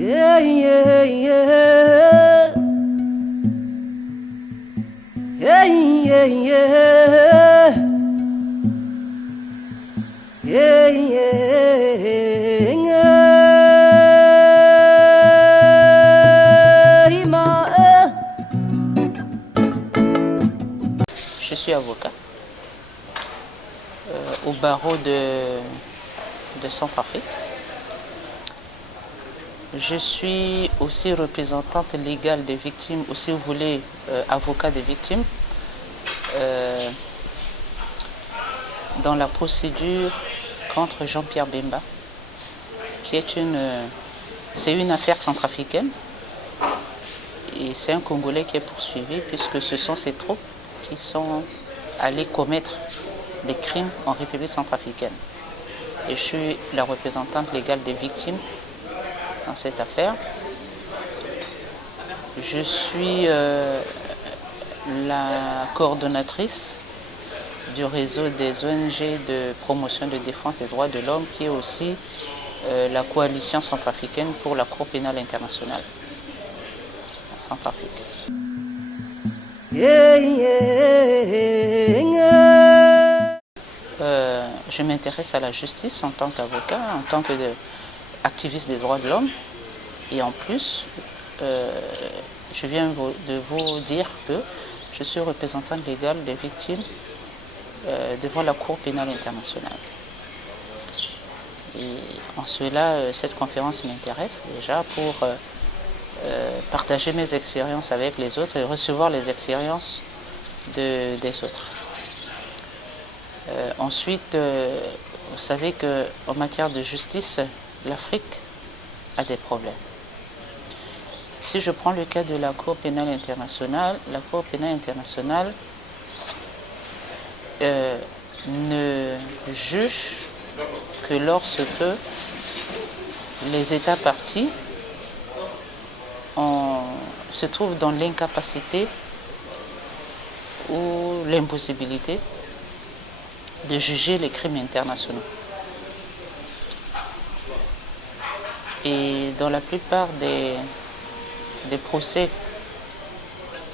Yeah, yeah, yeah. Yeah, yeah, yeah. Yeah, yeah, yeah. Je suis avocat au barreau de Centrafrique. Je suis aussi représentante légale des victimes, ou si vous voulez, avocat des victimes, dans la procédure contre Jean-Pierre Bemba, qui est une affaire centrafricaine. Et c'est un Congolais qui est poursuivi puisque ce sont ces troupes qui sont allés commettre des crimes en République centrafricaine. Et je suis la représentante légale des victimes dans cette affaire. Je suis la coordonnatrice du réseau des ONG de promotion de défense des droits de l'homme, qui est aussi la coalition centrafricaine pour la Cour pénale internationale en Centrafrique. Yeah, yeah, yeah. Je m'intéresse à la justice en tant qu'avocat, en tant qu'activiste des droits de l'homme. Et en plus, je viens de vous dire que je suis représentante légale des victimes devant la Cour pénale internationale. Et en cela, cette conférence m'intéresse déjà pour partager mes expériences avec les autres et recevoir les expériences des autres. Ensuite, vous savez qu'en matière de justice, l'Afrique a des problèmes. Si je prends le cas de la Cour pénale internationale, la Cour pénale internationale ne juge que lorsque les États partis se trouvent dans l'incapacité ou l'impossibilité de juger les crimes internationaux. Et dans la plupart des procès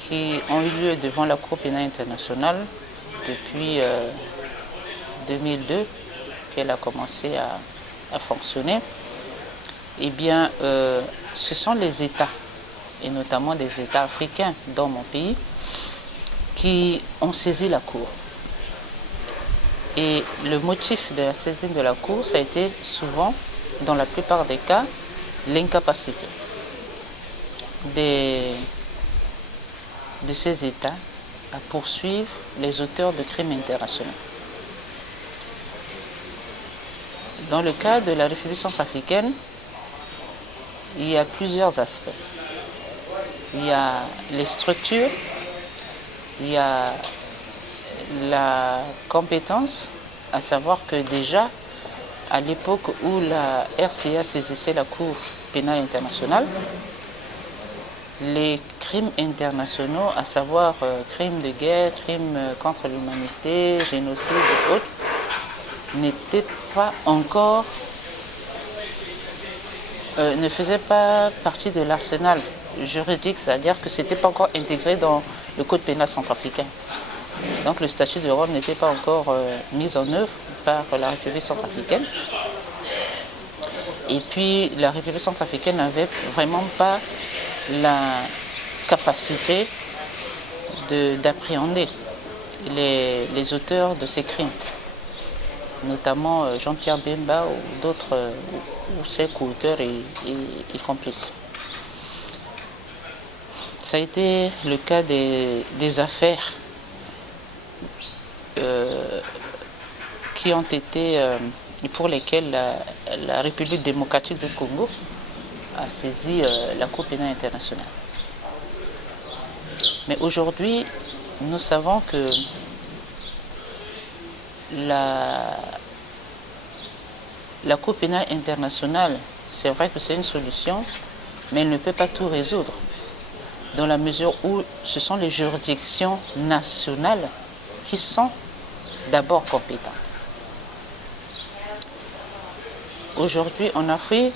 qui ont eu lieu devant la Cour pénale internationale depuis 2002, qu'elle a commencé à fonctionner, eh bien, ce sont les États, et notamment des États africains dans mon pays, qui ont saisi la Cour. Et le motif de la saisine de la Cour, ça a été souvent, dans la plupart des cas, l'incapacité de ces États à poursuivre les auteurs de crimes internationaux. Dans le cas de la République centrafricaine, il y a plusieurs aspects. Il y a les structures, il y a la compétence, à savoir que déjà, à l'époque où la RCA saisissait la Cour pénale internationale, les crimes internationaux, à savoir crimes de guerre, crimes contre l'humanité, génocide et autres, n'étaient pas encore, ne faisaient pas partie de l'arsenal juridique, c'est-à-dire que ce n'était pas encore intégré dans le code pénal centrafricain. Donc le statut de Rome n'était pas encore mis en œuvre par la République centrafricaine. Et puis la République centrafricaine n'avait vraiment pas la capacité d'appréhender les auteurs de ces crimes, notamment Jean-Pierre Bemba ou d'autres, ou ses co-auteurs et complices. Ça a été le cas des affaires qui ont été, pour lesquelles la République démocratique du Congo a saisi la Cour pénale internationale. Mais aujourd'hui, nous savons que la Cour pénale internationale, c'est vrai que c'est une solution, mais elle ne peut pas tout résoudre, dans la mesure où ce sont les juridictions nationales qui sont d'abord compétentes. Aujourd'hui, en Afrique,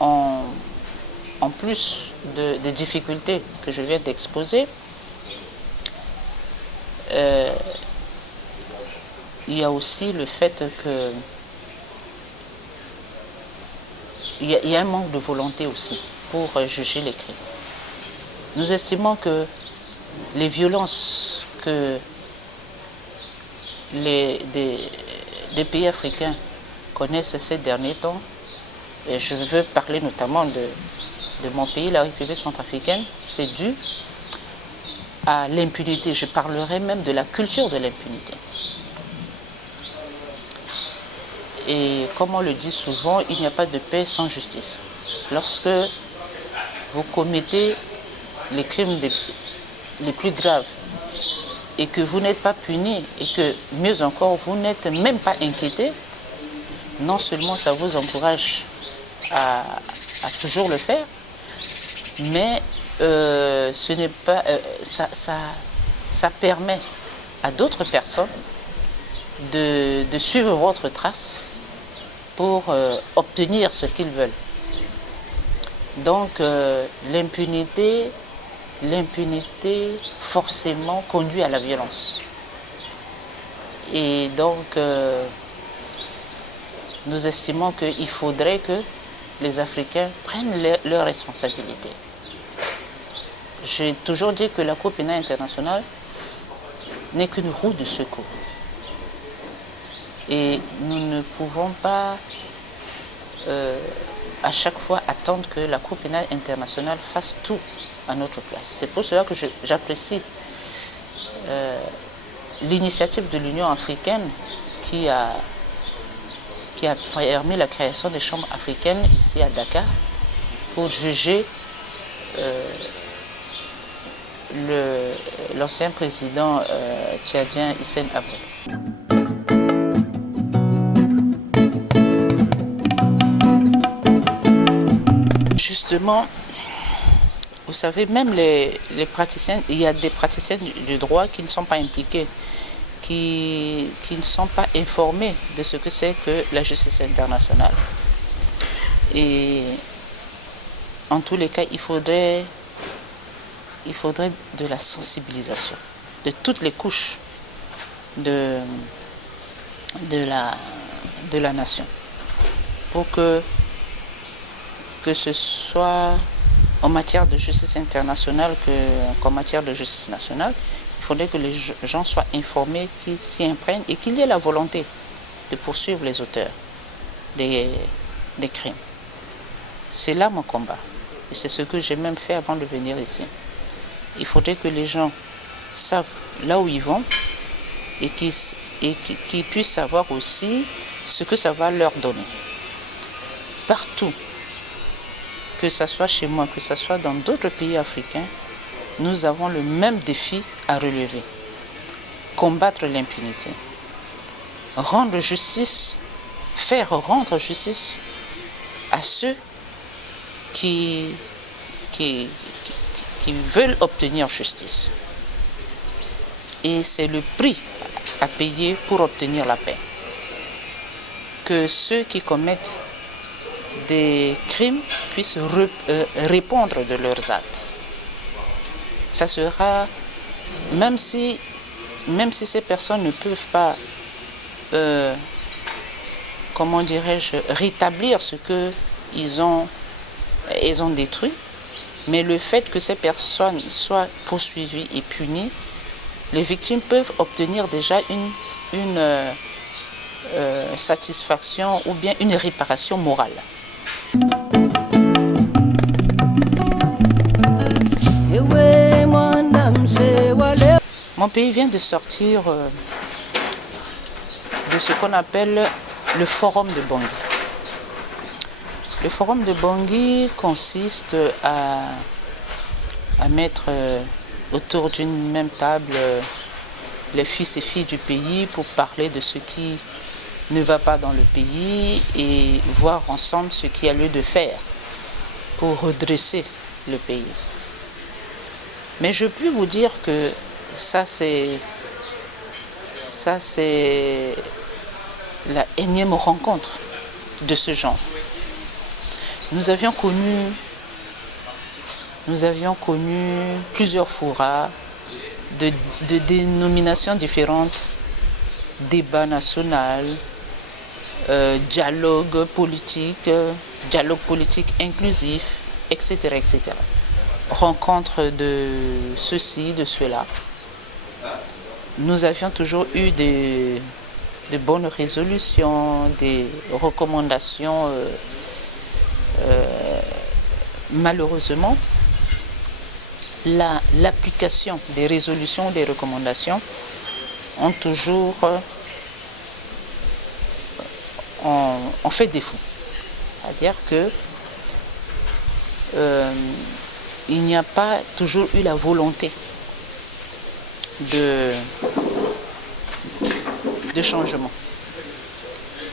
on plus des difficultés que je viens d'exposer, il y a aussi le fait que il y a un manque de volonté aussi pour juger les crimes. Nous estimons que les violences que des pays africains connaissent ces derniers temps, et je veux parler notamment de mon pays, la République centrafricaine, c'est dû à l'impunité. Je parlerai même de la culture de l'impunité. Et comme on le dit souvent, il n'y a pas de paix sans justice. Lorsque vous commettez les crimes les plus graves et que vous n'êtes pas puni et que, mieux encore, vous n'êtes même pas inquiété, non seulement ça vous encourage à toujours le faire, mais ce n'est pas, ça permet à d'autres personnes de suivre votre trace pour obtenir ce qu'ils veulent. Donc l'impunité forcément conduit à la violence. Et donc nous estimons qu'il faudrait que les Africains prennent leurs responsabilités. J'ai toujours dit que la Cour pénale internationale n'est qu'une roue de secours. Et nous ne pouvons pas à chaque fois attendre que la Cour pénale internationale fasse tout à notre place. C'est pour cela que j'apprécie l'initiative de l'Union africaine qui a permis la création des chambres africaines ici à Dakar pour juger l'ancien président tchadien Hissène Habré. Justement, vous savez, même les praticiens, il y a des praticiens du droit qui ne sont pas impliqués, qui ne sont pas informés de ce que c'est que la justice internationale. Et en tous les cas, il faudrait de la sensibilisation de toutes les couches de la nation pour que ce soit en matière de justice internationale qu'en matière de justice nationale, il faudrait que les gens soient informés, qu'ils s'y imprègnent et qu'il y ait la volonté de poursuivre les auteurs des crimes. C'est là mon combat. Et c'est ce que j'ai même fait avant de venir ici. Il faudrait que les gens savent là où ils vont et qu'ils puissent savoir aussi ce que ça va leur donner. Partout, que ce soit chez moi, que ce soit dans d'autres pays africains, nous avons le même défi à relever. Combattre l'impunité. Rendre justice, faire rendre justice à ceux qui veulent obtenir justice. Et c'est le prix à payer pour obtenir la paix. Que ceux qui commettent des crimes puissent répondre de leurs actes. Ça sera, même si ces personnes ne peuvent pas, comment dirais-je, rétablir ce qu'ils ont détruit, mais le fait que ces personnes soient poursuivies et punies, les victimes peuvent obtenir déjà une satisfaction ou bien une réparation morale. Mon pays vient de sortir de ce qu'on appelle le forum de Bangui. Le forum de Bangui consiste à mettre autour d'une même table les fils et filles du pays pour parler de ce qui ne va pas dans le pays et voir ensemble ce qu'il y a lieu de faire pour redresser le pays. Mais je peux vous dire que ça c'est la énième rencontre de ce genre. Nous avions connu nous avions connu plusieurs forats de dénominations différentes, débat national, dialogue politique inclusif, etc., etc. Rencontre de ceci, de cela. Nous avions toujours eu de bonnes résolutions, des recommandations. Malheureusement, l'application des résolutions, des recommandations ont toujours ont fait défaut. C'est-à-dire que il n'y a pas toujours eu la volonté de changement.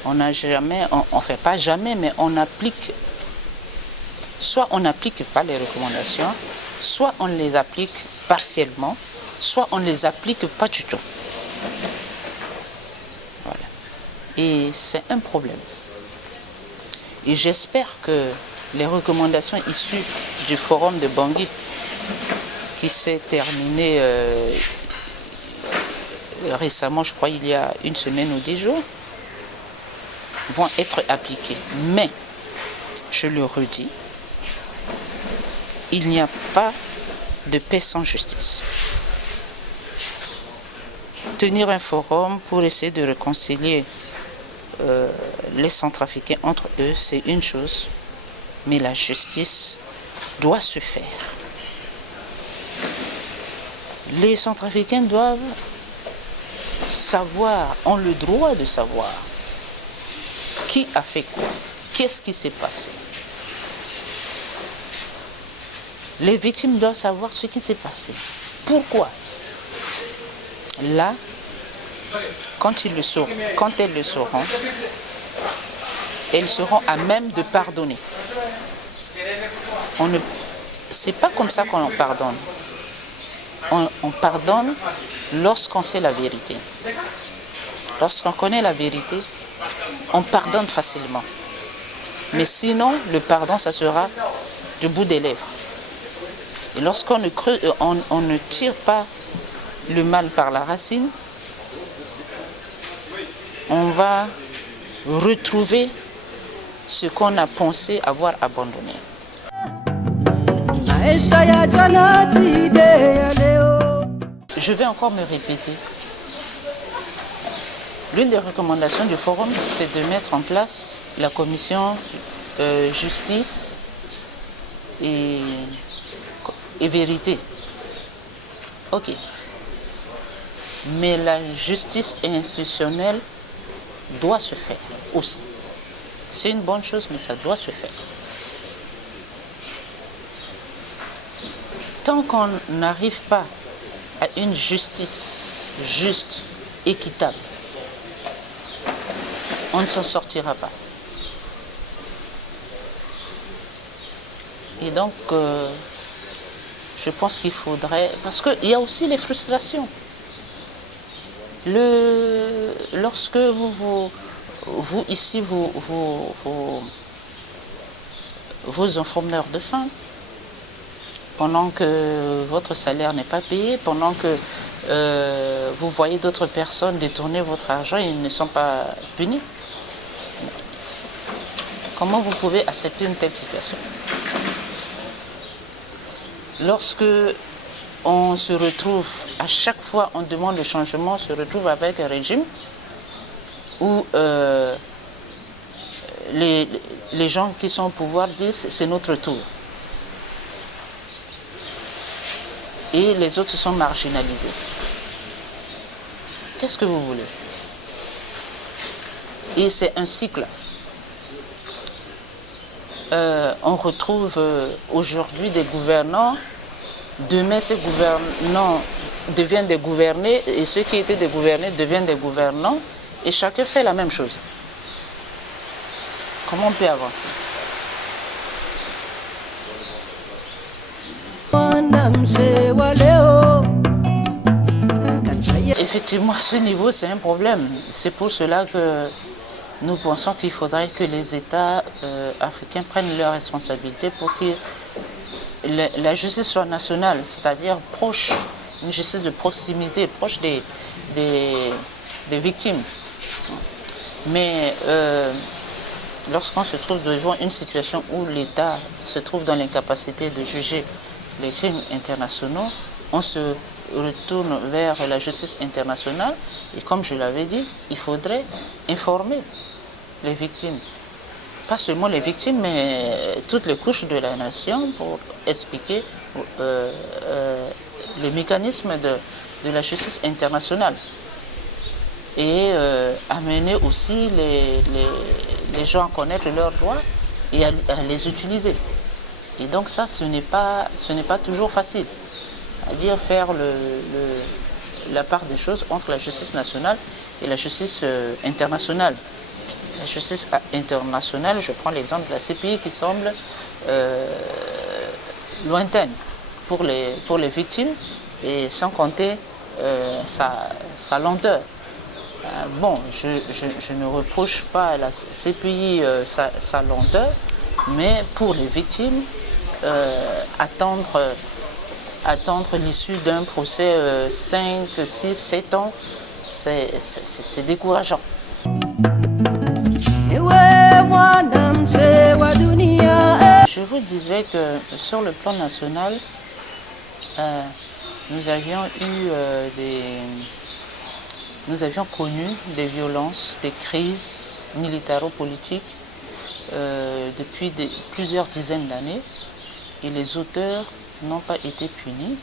On n'a jamais, on fait pas jamais, mais on applique, soit on n'applique pas les recommandations, soit on les applique partiellement, soit on ne les applique pas du tout. Voilà. Et c'est un problème. Et j'espère que les recommandations issues du forum de Bangui, qui s'est terminé récemment, je crois il y a une semaine ou 10 jours, vont être appliquées. Mais, je le redis, il n'y a pas de paix sans justice. Tenir un forum pour essayer de réconcilier les Centrafricains entre eux, c'est une chose, mais la justice doit se faire. Les Centrafricains doivent savoir, ont le droit de savoir qui a fait quoi, qu'est-ce qui s'est passé. Les victimes doivent savoir ce qui s'est passé. Pourquoi? Là, quand elles le sauront, elles seront à même de pardonner. C'est pas comme ça qu'on pardonne. On pardonne lorsqu'on sait la vérité. Lorsqu'on connaît la vérité, on pardonne facilement. Mais sinon, le pardon, ça sera du bout des lèvres. Et lorsqu'on ne tire pas le mal par la racine, on va retrouver ce qu'on a pensé avoir abandonné. Je vais encore me répéter. L'une des recommandations du forum, c'est de mettre en place la commission justice et vérité. Ok. Mais la justice institutionnelle doit se faire aussi. C'est une bonne chose, mais ça doit se faire. Tant qu'on n'arrive pas à une justice juste, équitable, on ne s'en sortira pas. Et donc, je pense qu'il faudrait... Parce qu'il y a aussi les frustrations. Lorsque vous ici, vos informeurs de faim, pendant que votre salaire n'est pas payé, pendant que vous voyez d'autres personnes détourner votre argent et ils ne sont pas punis, comment vous pouvez accepter une telle situation? Lorsque on se retrouve, à chaque fois on demande le changement, on se retrouve avec un régime où les gens qui sont au pouvoir disent c'est notre tour. Et les autres sont marginalisés. Qu'est-ce que vous voulez? Et c'est un cycle. On retrouve aujourd'hui des gouvernants, demain ces gouvernants deviennent des gouvernés et ceux qui étaient des gouvernés deviennent des gouvernants et chacun fait la même chose. Comment on peut avancer? Effectivement, à ce niveau, c'est un problème. C'est pour cela que nous pensons qu'il faudrait que les États africains prennent leurs responsabilités pour qu'ils la justice soit nationale, c'est-à-dire proche, une justice de proximité, proche des victimes. Mais lorsqu'on se trouve devant une situation où l'État se trouve dans l'incapacité de juger les crimes internationaux, on se retourne vers la justice internationale et comme je l'avais dit, il faudrait informer les victimes. Pas seulement les victimes, mais toutes les couches de la nation pour expliquer le mécanisme de la justice internationale. Et amener aussi les gens à connaître leurs droits et à les utiliser. Et donc ça, ce n'est pas toujours facile. C'est-à-dire faire la part des choses entre la justice nationale et la justice internationale. La justice internationale, je prends l'exemple de la CPI qui semble lointaine pour les victimes et sans compter sa lenteur. Bon, je ne reproche pas à la CPI sa lenteur, mais pour les victimes, attendre l'issue d'un procès 5, 6, 7 ans, c'est décourageant. Je vous disais que sur le plan national, nous avions connu des violences, des crises militaro-politiques depuis plusieurs dizaines d'années et les auteurs n'ont pas été punis,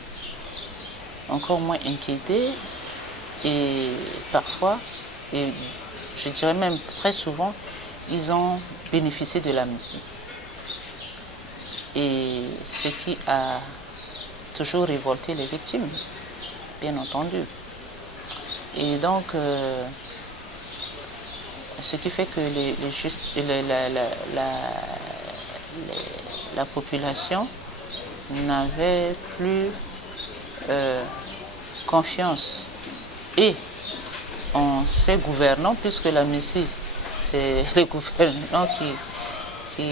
encore moins inquiétés et parfois, et je dirais même très souvent, ils ont bénéficié de l'amnistie. Et ce qui a toujours révolté les victimes, bien entendu. Et donc, ce qui fait que la population n'avait plus confiance et en ses gouvernants, puisque l'amnistie, c'est les gouvernants qui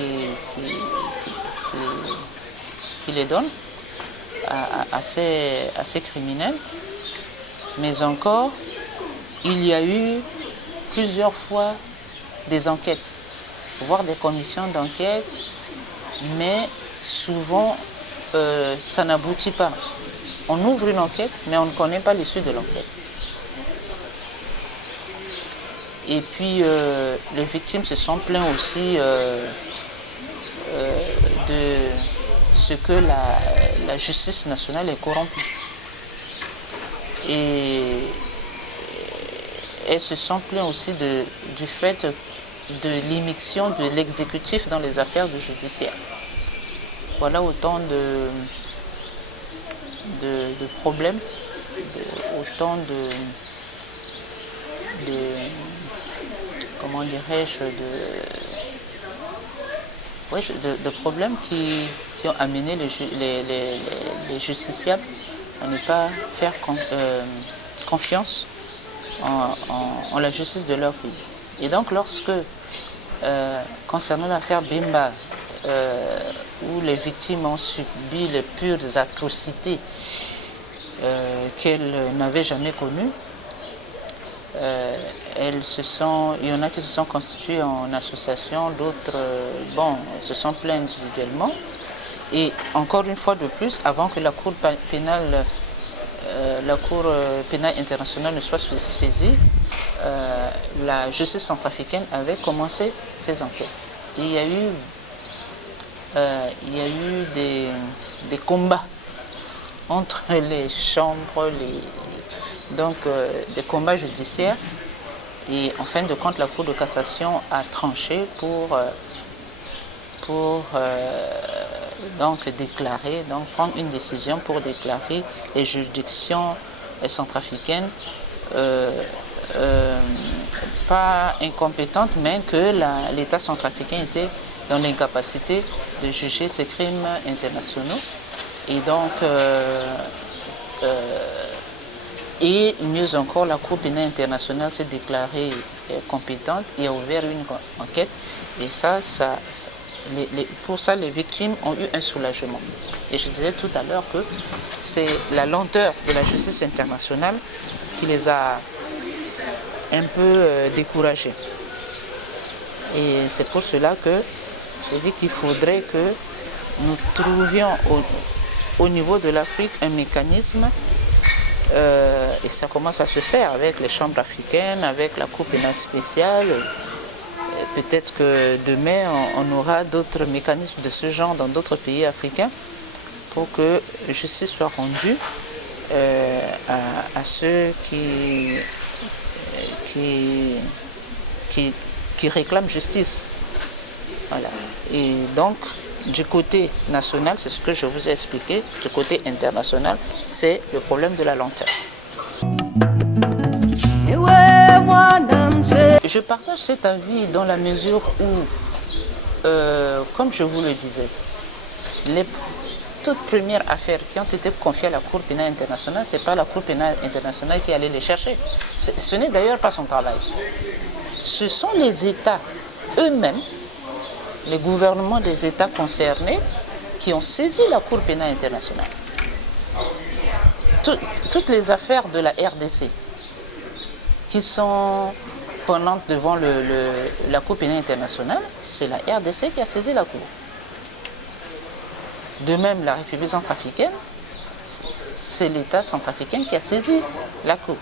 les donnent à ces criminels. Mais encore, il y a eu plusieurs fois des enquêtes, voire des commissions d'enquête, mais souvent ça n'aboutit pas. On ouvre une enquête, mais on ne connaît pas l'issue de l'enquête. Et puis les victimes se sont plaints aussi de ce que la justice nationale est corrompue. Et elles se sont plaints aussi du fait de l'immixtion de l'exécutif dans les affaires du judiciaire. Voilà autant de problèmes, autant comment dirais-je, de problèmes qui ont amené les justiciables à ne pas faire confiance en la justice de leur pays. Et donc lorsque, concernant l'affaire Bemba, où les victimes ont subi les pures atrocités qu'elles n'avaient jamais connues, il y en a qui se sont constitués en association, d'autres se sont plaints individuellement. Et encore une fois de plus, avant que la Cour pénale internationale ne soit saisie, la justice centrafricaine avait commencé ses enquêtes. Et il y a eu des combats entre les chambres, des combats judiciaires. Et en fin de compte, la Cour de cassation a tranché pour prendre une décision pour déclarer les juridictions centrafricaines pas incompétentes, mais que l'État centrafricain était dans l'incapacité de juger ces crimes internationaux. Et donc, et mieux encore, la Cour pénale internationale s'est déclarée compétente et a ouvert une enquête. Et ça pour ça, les victimes ont eu un soulagement. Et je disais tout à l'heure que c'est la lenteur de la justice internationale qui les a un peu découragés. Et c'est pour cela que je dis qu'il faudrait que nous trouvions au niveau de l'Afrique un mécanisme, et ça commence à se faire avec les chambres africaines, avec la Cour pénale spéciale. Peut-être que demain, on aura d'autres mécanismes de ce genre dans d'autres pays africains pour que justice soit rendue à ceux qui réclament justice. Voilà. Et donc, du côté national, c'est ce que je vous ai expliqué, du côté international, c'est le problème de la lenteur. Je partage cet avis dans la mesure où, comme je vous le disais, les toutes premières affaires qui ont été confiées à la Cour pénale internationale, ce n'est pas la Cour pénale internationale qui allait les chercher. Ce n'est d'ailleurs pas son travail. Ce sont les États eux-mêmes, les gouvernements des États concernés, qui ont saisi la Cour pénale internationale. Toutes les affaires de la RDC qui sont pendantes devant la Cour pénale internationale, c'est la RDC qui a saisi la Cour. De même, la République centrafricaine, c'est l'État centrafricain qui a saisi la Cour.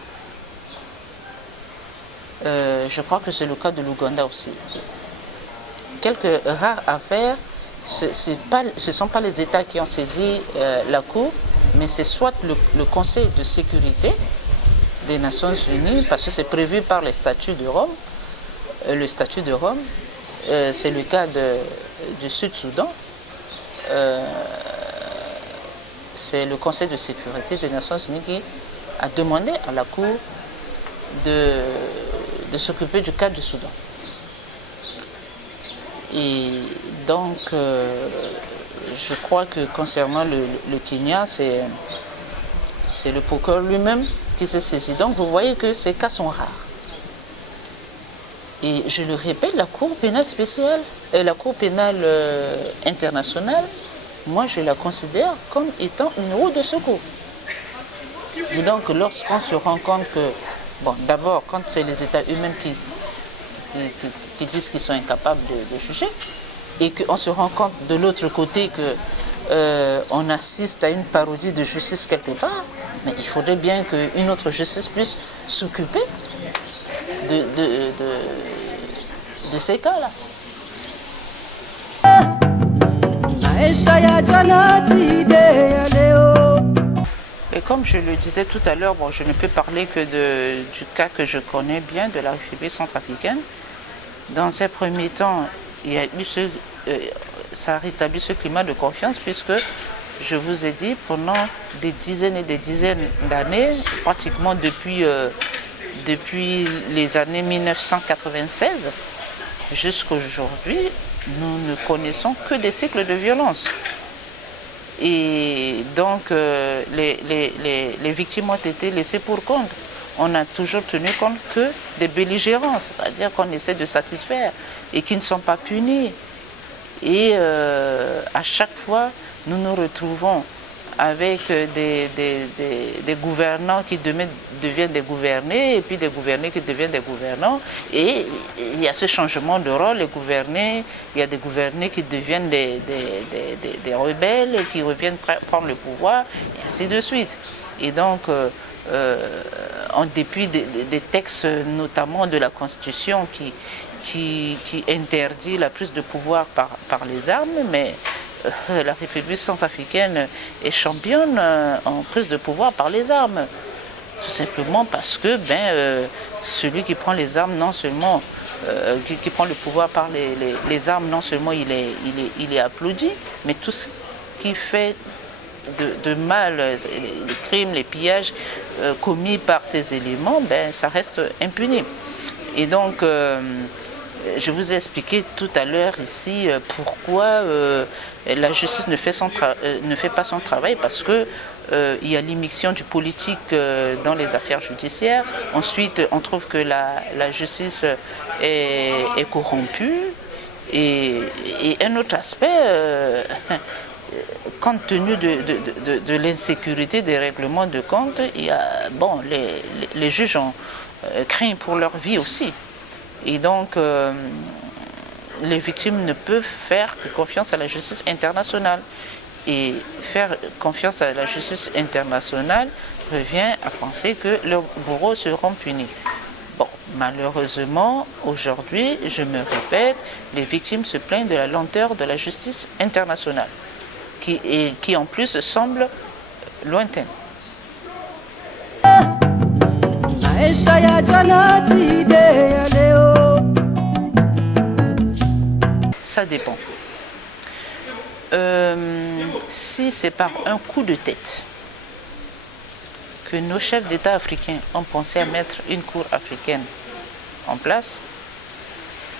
Je crois que c'est le cas de l'Ouganda aussi. Quelques rares affaires, ce ne sont pas les États qui ont saisi la Cour, mais c'est soit le Conseil de sécurité des Nations Unies, parce que c'est prévu par les statuts de Rome. Le statut de Rome, c'est le cas du Sud-Soudan. C'est le Conseil de sécurité des Nations Unies qui a demandé à la Cour de s'occuper du cas du Soudan. Et donc, je crois que concernant le Kenya, c'est le procureur lui-même qui s'est saisi. Donc, vous voyez que ces cas sont rares. Et je le répète, la Cour pénale spéciale et la Cour pénale internationale, moi, je la considère comme étant une roue de secours. Et donc, lorsqu'on se rend compte que, bon, d'abord, quand c'est les États eux-mêmes qui disent qu'ils sont incapables de juger, et qu'on se rend compte de l'autre côté qu'on assiste à une parodie de justice quelque part, mais il faudrait bien qu'une autre justice puisse s'occuper de ces cas-là. Et comme je le disais tout à l'heure, bon, je ne peux parler que du cas que je connais bien de la République centrafricaine. Dans ces premiers temps, il y a eu ça a rétabli ce climat de confiance puisque, je vous ai dit, pendant des dizaines et des dizaines d'années, pratiquement depuis les années 1996 jusqu'à aujourd'hui, nous ne connaissons que des cycles de violence. Et donc, les victimes ont été laissées pour compte. On a toujours tenu compte que des belligérants, c'est-à-dire qu'on essaie de satisfaire et qui ne sont pas punis. Et à chaque fois, nous nous retrouvons avec des gouvernants qui deviennent des gouvernés, et puis des gouvernés qui deviennent des gouvernants. Et il y a ce changement de rôle, les gouvernés, il y a des gouvernés qui deviennent des rebelles, qui reviennent prendre le pouvoir, et ainsi de suite. Et donc, en dépit des textes, notamment de la Constitution, qui interdit la prise de pouvoir par les armes, mais la République centrafricaine est championne en prise de pouvoir par les armes. Tout simplement parce que celui qui prend les armes, non seulement qui prend le pouvoir par les armes, non seulement il est applaudi, mais tout ce qui fait de mal, les crimes, les pillages commis par ces éléments, ça reste impuni. Et donc, je vous ai expliqué tout à l'heure ici pourquoi la justice ne fait pas son travail, parce que il y a l'immixtion du politique dans les affaires judiciaires. Ensuite, on trouve que la justice est corrompue. Et un autre aspect, compte tenu de l'insécurité des règlements de compte, il y a, bon, les juges craignent pour leur vie aussi. Et donc, les victimes ne peuvent faire que confiance à la justice internationale. Et faire confiance à la justice internationale revient à penser que leurs bourreaux seront punis. Bon, malheureusement, aujourd'hui, je me répète, les victimes se plaignent de la lenteur de la justice internationale, qui en plus semble lointaine. Ça dépend. Si c'est par un coup de tête que nos chefs d'État africains ont pensé à mettre une cour africaine en place,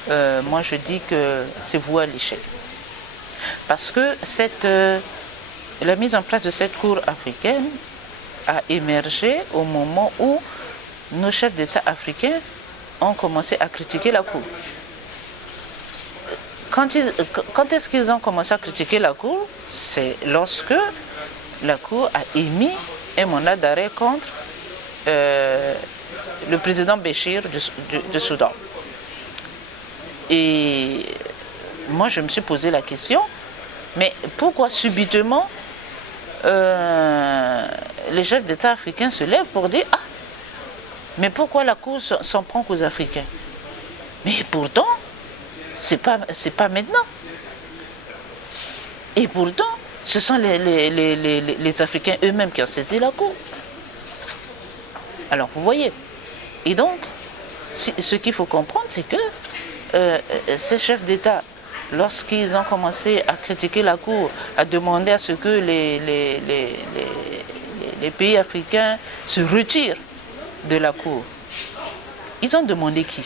moi je dis que c'est voué à l'échec. Parce que la mise en place de cette cour africaine a émergé au moment où nos chefs d'État africains ont commencé à critiquer la cour. Quand est-ce qu'ils ont commencé à critiquer la Cour? C'est lorsque la Cour a émis un mandat d'arrêt contre le président Béchir du Soudan. Et moi, je me suis posé la question, mais pourquoi subitement les chefs d'État africains se lèvent pour dire « Ah, mais pourquoi la Cour s'en prend qu'aux Africains ?» Mais pourtant, c'est pas maintenant. Et pourtant, ce sont les Africains eux-mêmes qui ont saisi la Cour. Alors, vous voyez. Et donc, ce qu'il faut comprendre, c'est que ces chefs d'État, lorsqu'ils ont commencé à critiquer la Cour, à demander à ce que les pays africains se retirent de la Cour, ils ont demandé qui?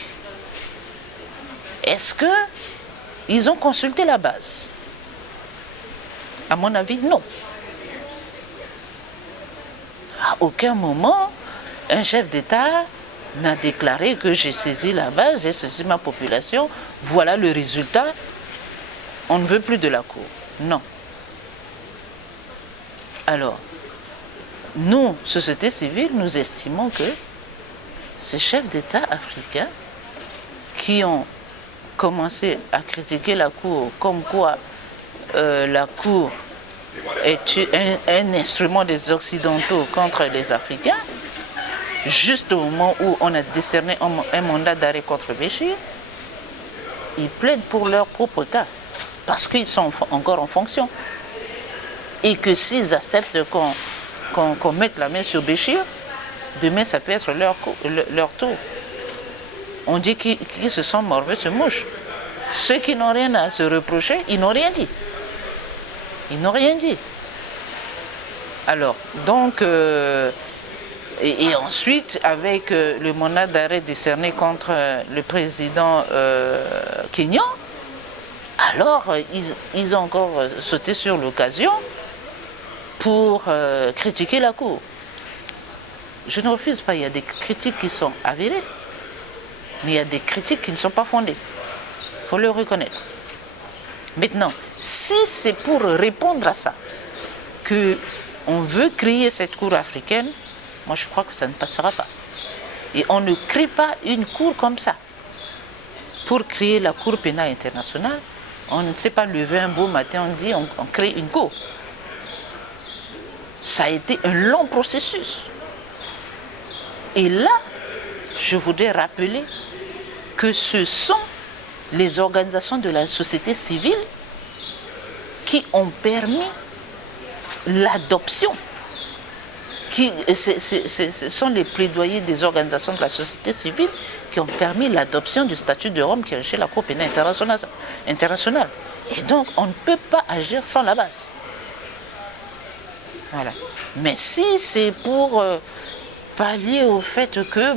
Est-ce qu'ils ont consulté la base? À mon avis, non. À aucun moment, un chef d'État n'a déclaré que j'ai saisi la base, j'ai saisi ma population, voilà le résultat, on ne veut plus de la Cour. Non. Alors, nous, société civile, nous estimons que ces chefs d'État africains qui ont commencé à critiquer la Cour comme quoi la Cour est un instrument des Occidentaux contre les Africains, juste au moment où on a décerné un mandat d'arrêt contre Béchir, ils plaident pour leur propre cas, parce qu'ils sont encore en fonction. Et que s'ils acceptent qu'on mette la main sur Béchir, demain ça peut être leur tour. On dit qu'ils se sont mordus, se mouchent. Ceux qui n'ont rien à se reprocher, ils n'ont rien dit. Ils n'ont rien dit. Alors, donc, et ensuite, avec le mandat d'arrêt décerné contre le président kényan, alors ils ont encore sauté sur l'occasion pour critiquer la Cour. Je ne refuse pas, il y a des critiques qui sont avérées. Mais il y a des critiques qui ne sont pas fondées. Il faut le reconnaître. Maintenant, si c'est pour répondre à ça qu'on veut créer cette cour africaine, moi je crois que ça ne passera pas. Et on ne crée pas une cour comme ça. Pour créer la Cour pénale internationale, on ne s'est pas lever un beau matin, on dit on crée une cour. Ça a été un long processus. Et là, je voudrais rappeler que ce sont les organisations de la société civile qui ont permis l'adoption. Ce sont les plaidoyers des organisations de la société civile qui ont permis l'adoption du statut de Rome qui régit la Cour pénale internationale. Et donc, on ne peut pas agir sans la base. Voilà. Mais si c'est pour pallier au fait que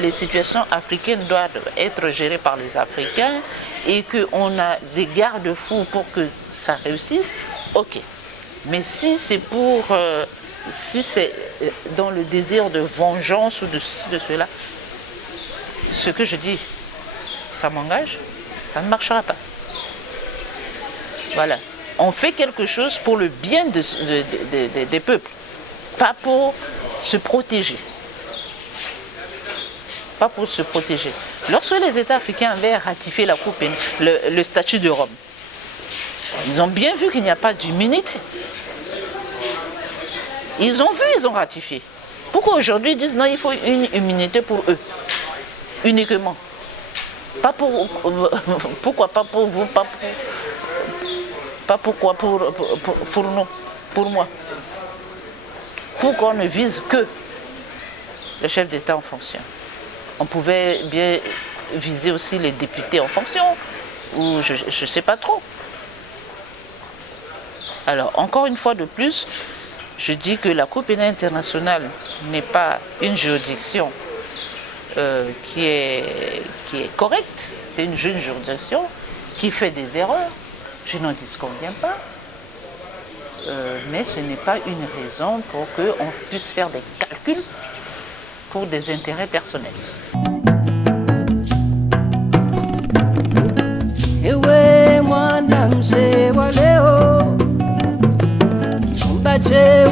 les situations africaines doivent être gérées par les Africains et qu'on a des garde-fous pour que ça réussisse, ok. Mais si c'est pour... si c'est dans le désir de vengeance ou de ceci, de cela, ce que je dis, ça m'engage, Ça ne marchera pas. Voilà. On fait quelque chose pour le bien des peuples, pas pour se protéger. Pas pour se protéger. Lorsque les États africains avaient ratifié le statut de Rome, ils ont bien vu qu'il n'y a pas d'immunité. Ils ont vu, ils ont ratifié. Pourquoi aujourd'hui ils disent non, il faut une immunité pour eux, uniquement. Pas pour, pourquoi pas pour vous, pas pourquoi pour nous, pour moi. Pourquoi on ne vise que le chef d'État en fonction? On pouvait bien viser aussi les députés en fonction, ou je ne sais pas trop. Alors, encore une fois de plus, je dis que la Cour pénale internationale n'est pas une juridiction qui est correcte. C'est une jeune juridiction qui fait des erreurs. Je n'en disconviens pas. Mais ce n'est pas une raison pour qu'on puisse faire des calculs pour des intérêts personnels. Ewe mwana mzee wa leo, mbache